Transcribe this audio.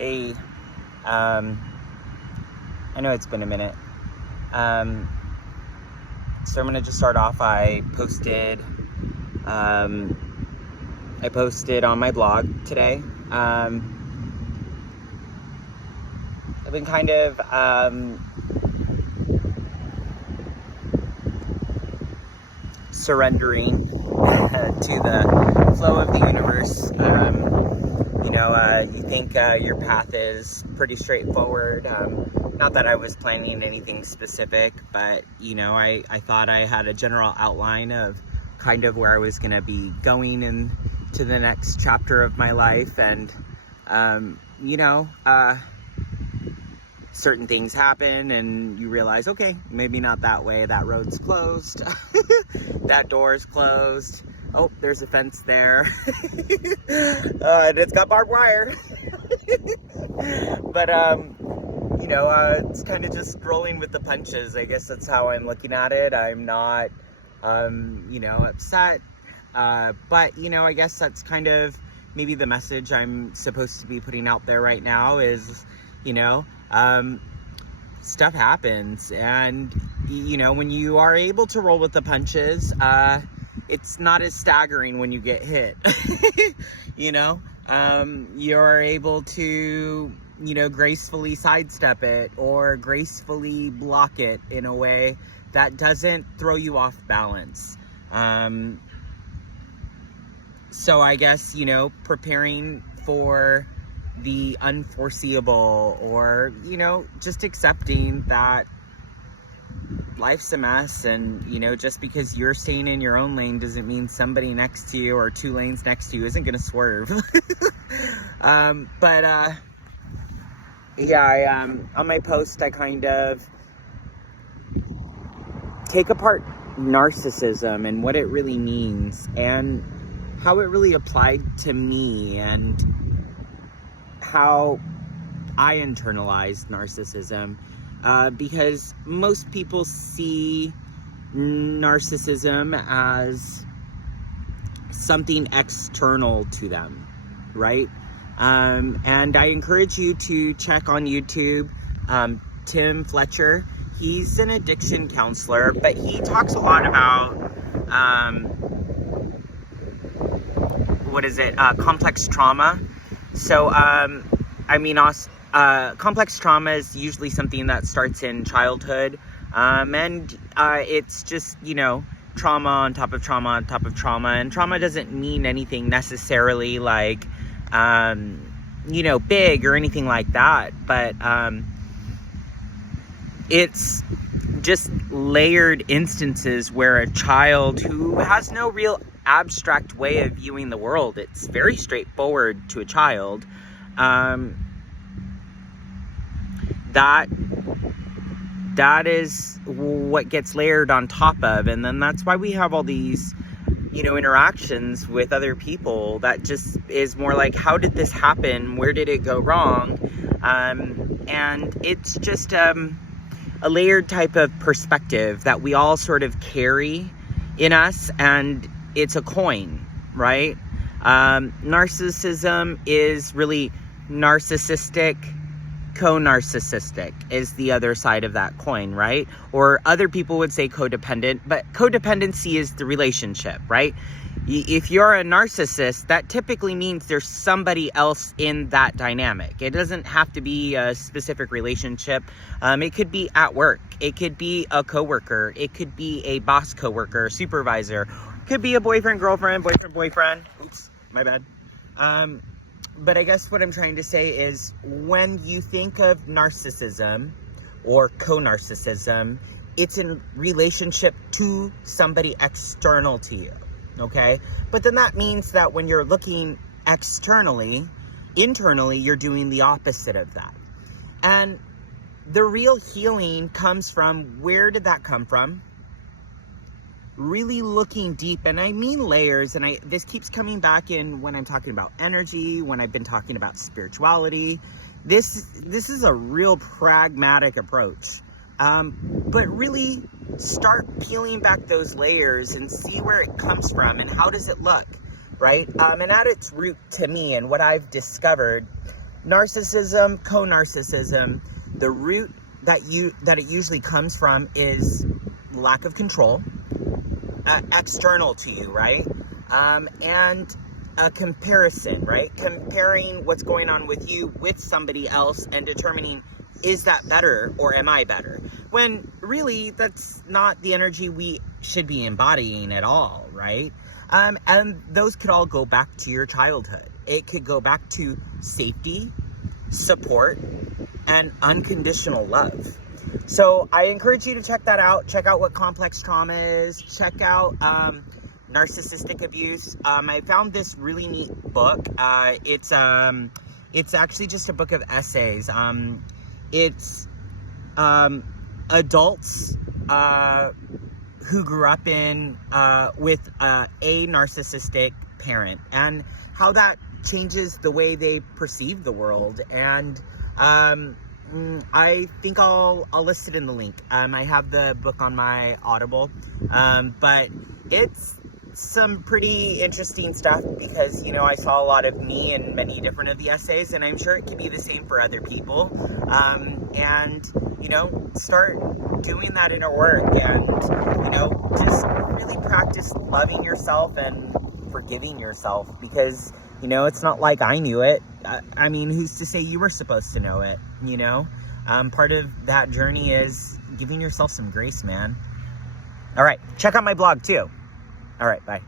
Hey, I know it's been a minute. So I'm going to just start off. I posted on my blog today. I've been kind of surrendering to the flow of the universe. You think your path is pretty straightforward. Not that I was planning anything specific, but, I thought I had a general outline of kind of where I was going to be going into the next chapter of my life. And, certain things happen and you realize, okay, maybe not that way. That road's closed. That door's closed. Oh, there's a fence there. And it's got barbed wire. But, it's kind of just rolling with the punches. I guess that's how I'm looking at it. I'm not, upset. But, I guess that's kind of maybe the message I'm supposed to be putting out there right now is, stuff happens. And, when you are able to roll with the punches, it's not as staggering when you get hit. You're able to, gracefully sidestep it or gracefully block it in a way that doesn't throw you off balance. So I guess, preparing for the unforeseeable, or, just accepting that life's a mess, and, just because you're staying in your own lane doesn't mean somebody next to you or two lanes next to you isn't going to swerve. On my post, I kind of take apart narcissism and what it really means and how it really applied to me and how I internalized narcissism. Because most people see narcissism as something external to them, right? And I encourage you to check on YouTube, Tim Fletcher. He's an addiction counselor, but he talks a lot about, complex trauma. So, complex trauma is usually something that starts in childhood, and it's just, trauma on top of trauma on top of trauma, and trauma doesn't mean anything necessarily like, big or anything like that, but it's just layered instances where a child who has no real abstract way of viewing the world, it's very straightforward to a child, that is what gets layered on top of. And then that's why we have all these, interactions with other people that just is more like, how did this happen? Where did it go wrong? And it's just a layered type of perspective that we all sort of carry in us, and it's a coin, right? Narcissism is really narcissistic. Co-narcissistic is the other side of that coin, right? Or other people would say codependent, but codependency is the relationship, right? If you're a narcissist, that typically means there's somebody else in that dynamic. It doesn't have to be a specific relationship. It could be at work. It could be a coworker. It could be a boss coworker, supervisor. It could be a boyfriend, girlfriend, boyfriend. Oops, my bad. But I guess what I'm trying to say is, when you think of narcissism or co-narcissism, it's in relationship to somebody external to you, okay? But then that means that when you're looking externally, internally, you're doing the opposite of that. And the real healing comes from, where did that come from? Really looking deep, and I mean layers, and this keeps coming back in when I'm talking about energy, when I've been talking about spirituality. This is a real pragmatic approach, but really start peeling back those layers and see where it comes from and how does it look, right? And at its root, to me, and what I've discovered narcissism, co-narcissism, the root that it usually comes from is lack of control, external to you, right? And a comparison, right? Comparing what's going on with you with somebody else and determining, is that better or am I better? When really that's not the energy we should be embodying at all, right? And those could all go back to your childhood. It could go back to safety, support, and unconditional love. So I encourage you to check that out. Check out what complex trauma is. Check out narcissistic abuse. I found this really neat book. It's actually just a book of essays. It's adults who grew up with a narcissistic parent and how that changes the way they perceive the world. And I think I'll list it in the link. I have the book on my Audible, but it's some pretty interesting stuff because, you know, I saw a lot of me in many different of the essays, and I'm sure it can be the same for other people. And, you know, start doing that inner work and, you know, just really practice loving yourself and forgiving yourself because, you know, it's not like I knew it. I mean, who's to say you were supposed to know it, you know? Part of that journey is giving yourself some grace, man. All right, check out my blog too. All right, bye.